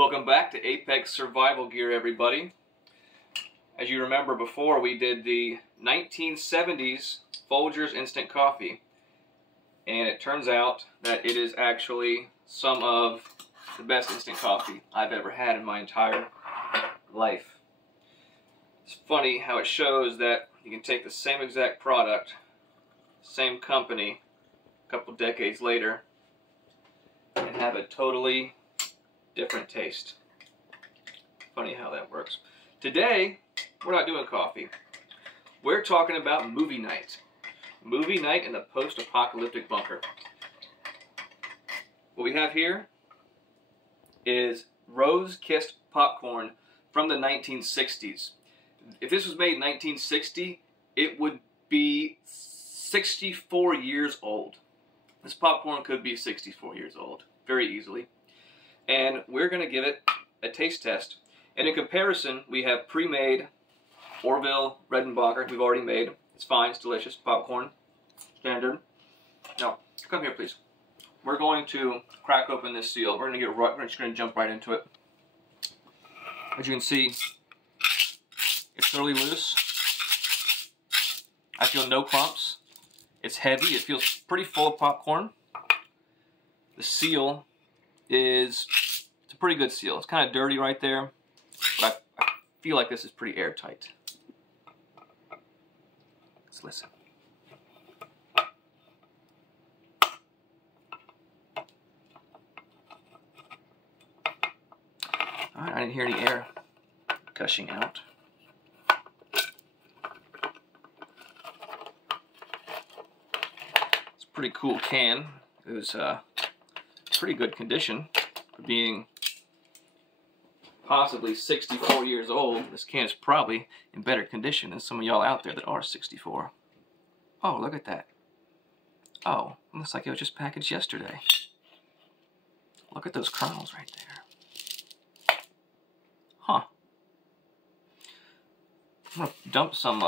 Welcome back to Apex Survival Gear, everybody. As you remember before, we did the 1970s Folgers Instant Coffee. And it turns out that it is actually some of the best instant coffee I've ever had in my entire life. It's funny how it shows that you can take the same exact product, same company, a couple decades later, and have a totally different taste. Funny how that works. Today, we're not doing coffee. We're talking about movie night. Movie night in the post-apocalyptic bunker. What we have here is rose-kissed popcorn from the 1960s. If this was made in 1960, it would be 64 years old. This popcorn could be 64 years old, very easily. And we're going to give it a taste test. And in comparison, we have pre-made Orville Redenbacher we've already made. It's fine, it's delicious, popcorn, standard. Now, come here please. We're going to crack open this seal. We're just going to jump right into it. As you can see, it's thoroughly loose. I feel no clumps. It's heavy, it feels pretty full of popcorn. The seal it's a pretty good seal. It's kind of dirty right there, but I feel like this is pretty airtight. Let's listen. Alright, I didn't hear any air gushing out. It's a pretty cool can. It was pretty good condition for being possibly 64 years old. This can is probably in better condition than some of y'all out there that are 64. Oh, look at that. Oh, looks like it was just packaged yesterday. Look at those kernels right there. Huh. I'm going to dump some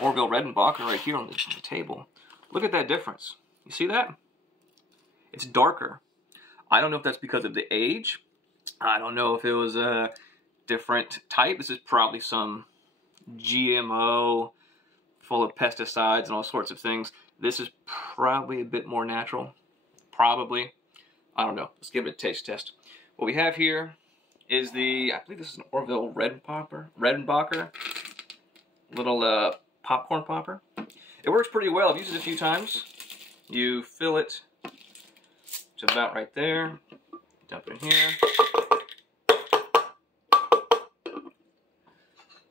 Orville Redenbacher right here on the table. Look at that difference. You see that? It's darker. I don't know if that's because of the age. I don't know if it was a different type. This is probably some GMO full of pesticides and all sorts of things. This is probably a bit more natural. Probably. I don't know. Let's give it a taste test. What we have here is I believe this is an Orville Redenbacher. Little popcorn popper. It works pretty well. I've used it a few times. You fill it to about right there. Dump it in here.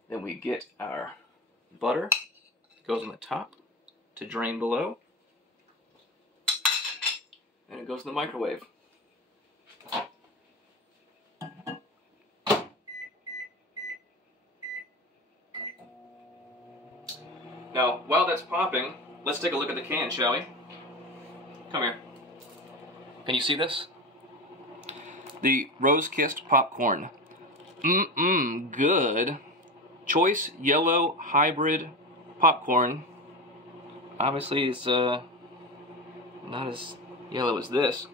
Then we get our butter. It goes on the top to drain below. And it goes in the microwave. Now, while that's popping, let's take a look at the can, shall we? Come here. Can you see this? The rose-kissed popcorn. Good. Choice yellow hybrid popcorn. Obviously, it's not as yellow as this.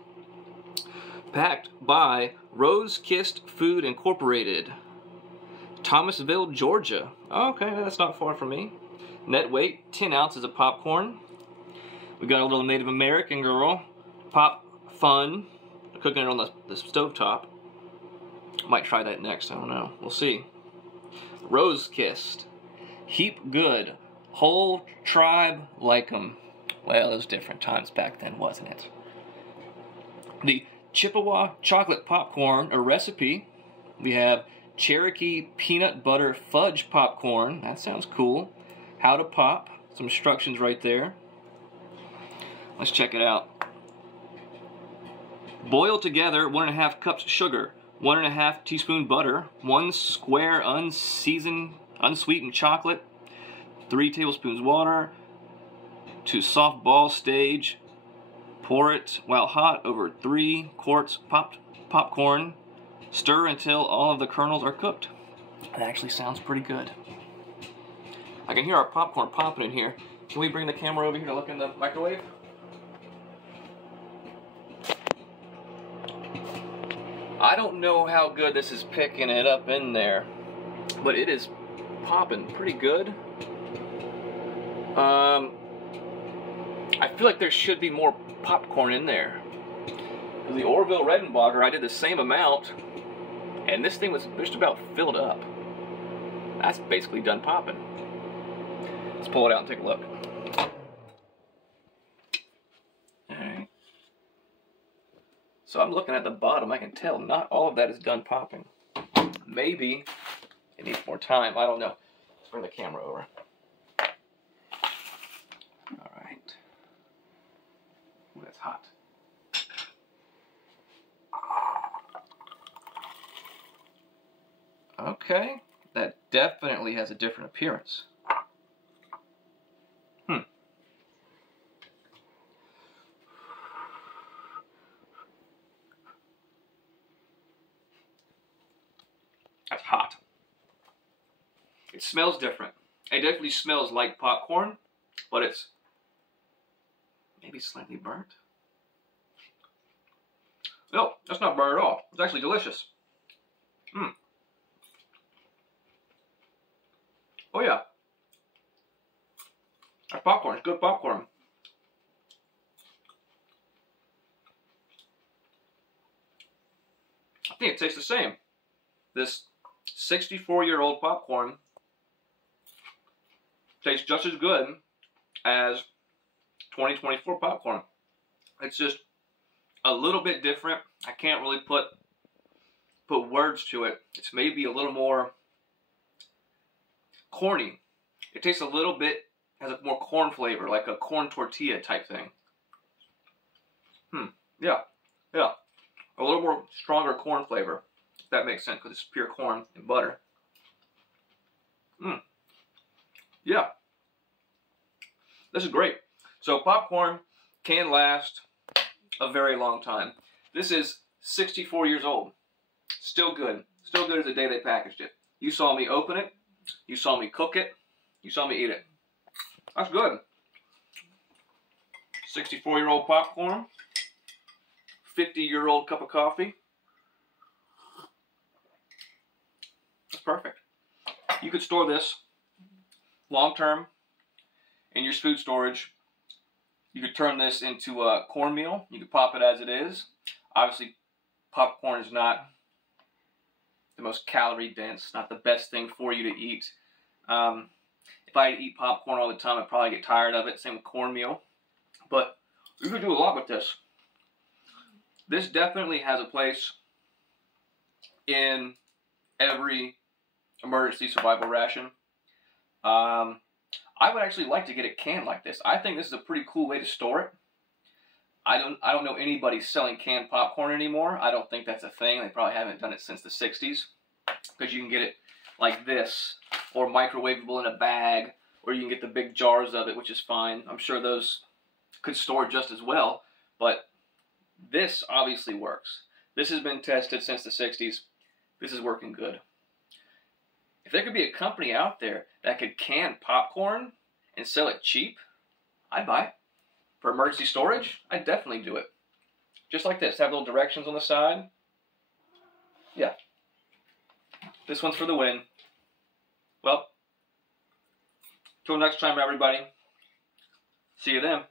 Packed by Rose-Kissed Food Incorporated. Thomasville, Georgia. Okay, that's not far from me. Net weight, 10 ounces of popcorn. We got a little Native American girl. Pop Fun. Cooking it on the stovetop. Might try that next, I don't know. We'll see. Rose-Kissed. Heap good. Whole tribe like 'em. Well, it was different times back then, wasn't it? The Chippewa chocolate popcorn, a recipe. We have Cherokee peanut butter fudge popcorn. That sounds cool. How to pop. Some instructions right there. Let's check it out. Boil together 1.5 cups sugar, 1.5 teaspoon butter, 1 square unsweetened chocolate, 3 tablespoons water to soft ball stage. Pour it while hot over 3 quarts popped popcorn. Stir until all of the kernels are cooked. That actually sounds pretty good. I can hear our popcorn popping in here. Can we bring the camera over here to look in the microwave? I don't know how good this is picking it up in there, but it is popping pretty good. I feel like there should be more popcorn in there. The Orville Redenbacher, I did the same amount, and this thing was just about filled up. That's basically done popping. Let's pull it out and take a look. Alright. So I'm looking at the bottom. I can tell not all of that is done popping. Maybe it needs more time. I don't know. Let's bring the camera over. Alright. Ooh, that's hot. Okay, that definitely has a different appearance. That's hot. It smells different. It definitely smells like popcorn, but it's maybe slightly burnt. No, that's not burnt at all. It's actually delicious. Oh yeah. That's popcorn. It's good popcorn. I think it tastes the same. This 64-year-old popcorn tastes just as good as 2024 popcorn. It's just a little bit different. I can't really put words to it. It's maybe a little more corny. It tastes a little bit, has a more corn flavor, like a corn tortilla type thing. Yeah. A little more stronger corn flavor, if that makes sense, because it's pure corn and butter. Yeah. This is great. So popcorn can last a very long time. This is 64 years old. Still good. Still good as the day they packaged it. You saw me open it. You saw me cook it. You saw me eat it. That's good. 64-year-old popcorn. 50-year-old cup of coffee. That's perfect. You could store this long-term in your food storage. You could turn this into a cornmeal. You could pop it as it is. Obviously, popcorn is not the most calorie dense, not the best thing for you to eat. If I eat popcorn all the time, I'd probably get tired of it. Same with cornmeal. But you could do a lot with this. This definitely has a place in every emergency survival ration. I would actually like to get it canned like this. I think this is a pretty cool way to store it. I don't know anybody selling canned popcorn anymore. I don't think that's a thing. They probably haven't done it since the 60s. Because you can get it like this, or microwavable in a bag, or you can get the big jars of it, which is fine. I'm sure those could store just as well, but this obviously works. This has been tested since the 60s. This is working good. If there could be a company out there that could can popcorn and sell it cheap, I'd buy it. For emergency storage, I'd definitely do it. Just like this, have little directions on the side. Yeah. This one's for the win. Well, till next time, everybody. See you then.